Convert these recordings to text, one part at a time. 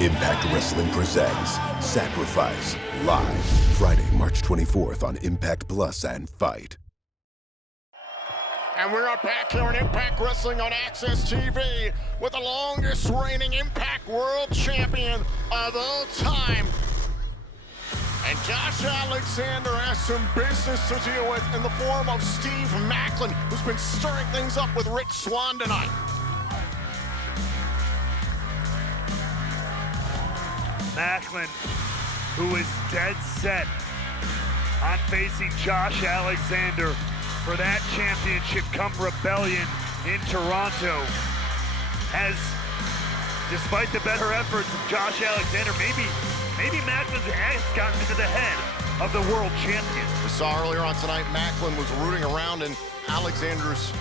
Impact Wrestling presents Sacrifice live Friday, March 24th on Impact Plus and Fight. And we're back here on Impact Wrestling on Access TV with the longest reigning Impact World Champion of all time. And Josh Alexander has some business to deal with in the form of Steve Maclin, who's been stirring things up with Rich Swann tonight. Maclin, who is dead set on facing Josh Alexander for that championship come Rebellion in Toronto, has, despite the better efforts of Josh Alexander, maybe Macklin's ass gotten into the head of the world champion. We saw earlier on tonight, Maclin was rooting around in Alexander's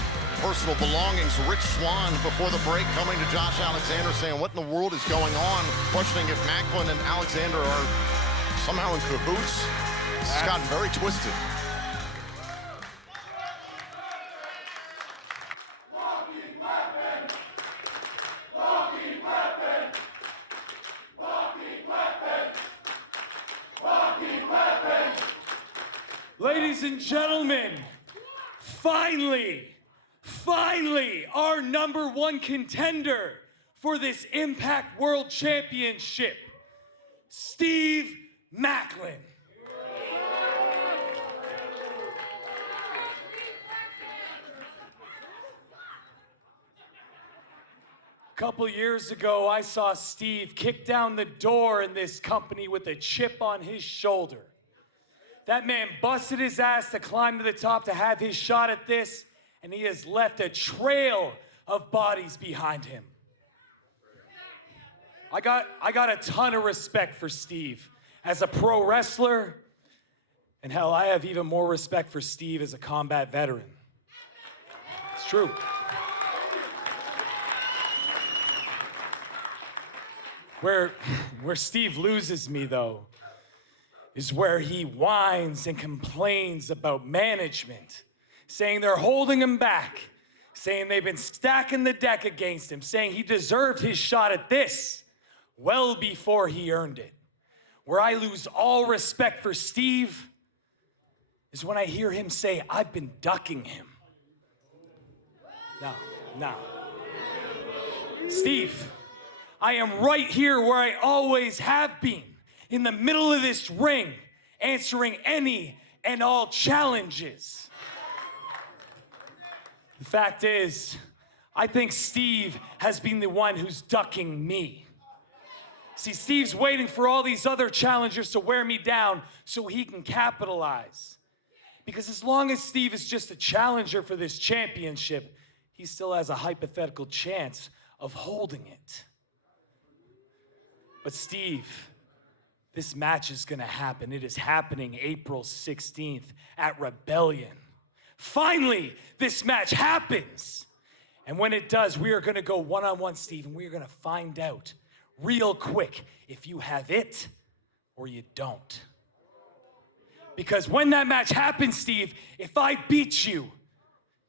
personal belongings. Rich Swann, before the break, coming to Josh Alexander saying, what in the world is going on? Questioning if Maclin and Alexander are somehow in cahoots. This has gotten very twisted. Ladies and gentlemen, finally, our number one contender for this Impact World Championship, Steve Maclin. A couple years ago, I saw Steve kick down the door in this company with a chip on his shoulder. That man busted his ass to climb to the top to have his shot at this, and he has left a trail of bodies behind him. I got a ton of respect for Steve as a pro wrestler, and hell, I have even more respect for Steve as a combat veteran. It's true. Where Steve loses me, though, is where he whines and complains about management, saying they're holding him back, saying they've been stacking the deck against him, saying he deserved his shot at this well before he earned it. Where I lose all respect for Steve is when I hear him say, I've been ducking him. No. Steve, I am right here where I always have been, in the middle of this ring, answering any and all challenges. The fact is, I think Steve has been the one who's ducking me. See, Steve's waiting for all these other challengers to wear me down so he can capitalize. Because as long as Steve is just a challenger for this championship, he still has a hypothetical chance of holding it. But Steve, this match is gonna happen. It is happening April 16th at Rebellion. Finally, this match happens. And when it does, we are gonna go one-on-one, Steve, and we are gonna find out real quick if you have it or you don't. Because when that match happens, Steve, if I beat you,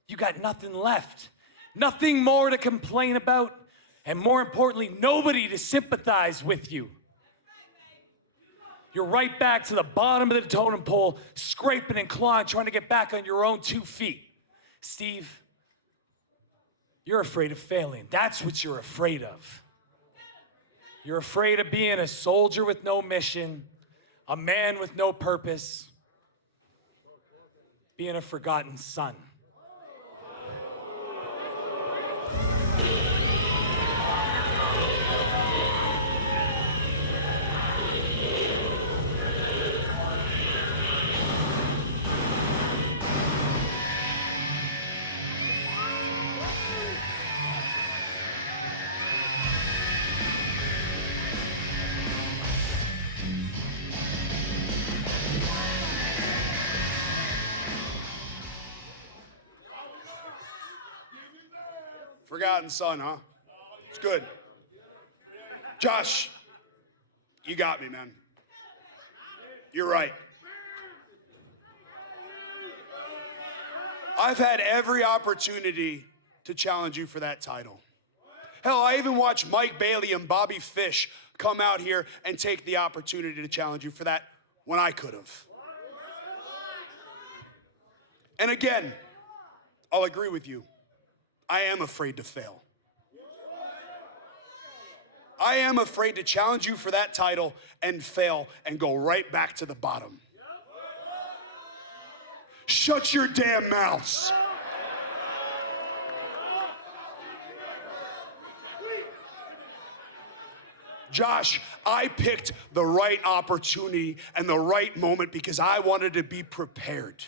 you got nothing left. Nothing more to complain about, and more importantly, nobody to sympathize with you. You're right back to the bottom of the totem pole, scraping and clawing, trying to get back on your own 2 feet. Steve, you're afraid of failing. That's what you're afraid of. You're afraid of being a soldier with no mission, a man with no purpose, being a forgotten son. Forgotten son, huh? It's good. Josh, you got me, man. You're right. I've had every opportunity to challenge you for that title. Hell, I even watched Mike Bailey and Bobby Fish come out here and take the opportunity to challenge you for that when I could have. And again, I'll agree with you. I am afraid to fail. I am afraid to challenge you for that title and fail and go right back to the bottom. Shut your damn mouths. Josh, I picked the right opportunity and the right moment because I wanted to be prepared.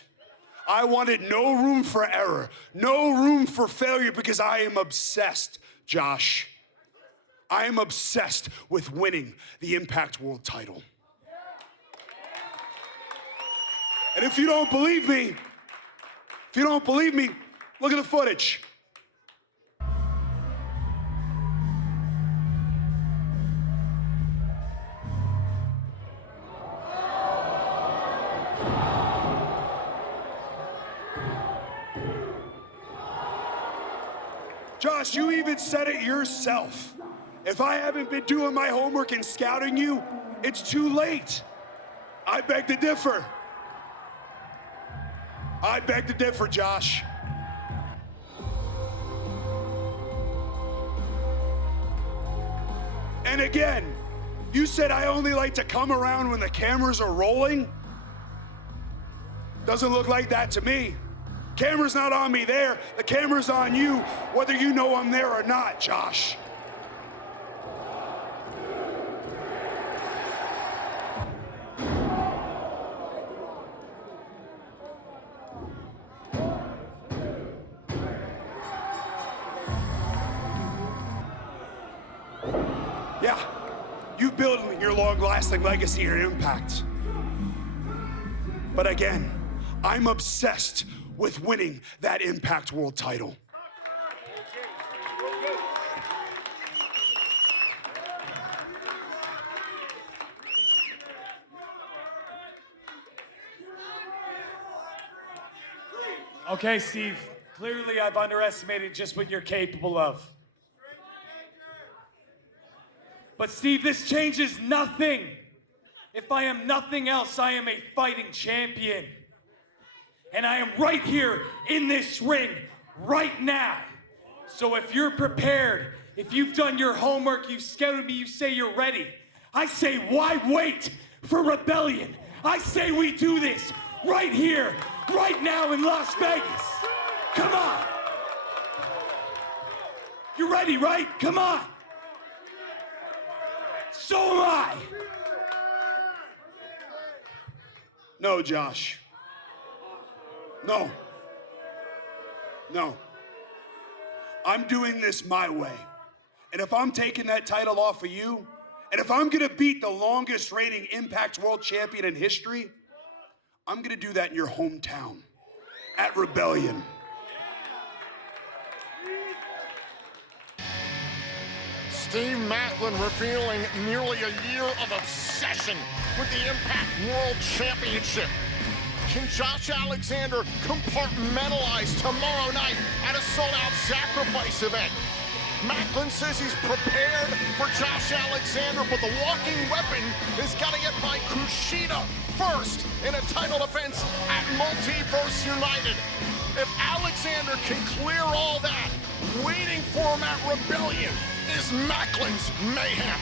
I wanted no room for error, no room for failure because I am obsessed, Josh. I am obsessed with winning the Impact World title. And if you don't believe me, look at the footage. Josh, you even said it yourself. If I haven't been doing my homework and scouting you, it's too late. I beg to differ. I beg to differ, Josh. And again, you said I only like to come around when the cameras are rolling. Doesn't look like that to me. Camera's not on me there, the camera's on you, whether you know I'm there or not, Josh. Yeah, you've built your long-lasting legacy or impact. But again, I'm obsessed with winning that Impact World title. Okay, Steve, clearly I've underestimated just what you're capable of. But Steve, this changes nothing. If I am nothing else, I am a fighting champion. And I am right here in this ring right now. So if you're prepared, if you've done your homework, you've scouted me, you say you're ready, I say, why wait for Rebellion? I say we do this right here, right now in Las Vegas. Come on. You're ready, right? Come on. So am I. No, Josh. No. I'm doing this my way. And if I'm taking that title off of you, and if I'm gonna beat the longest reigning Impact World Champion in history, I'm gonna do that in your hometown, at Rebellion. Steve Maclin revealing nearly a year of obsession with the Impact World Championship. Can Josh Alexander compartmentalize tomorrow night at a sold-out sacrifice event? Maclin says he's prepared for Josh Alexander, but the walking weapon has got to get by Kushida first in a title defense at Multiverse United. If Alexander can clear all that, waiting for him at Rebellion is Maclin's mayhem.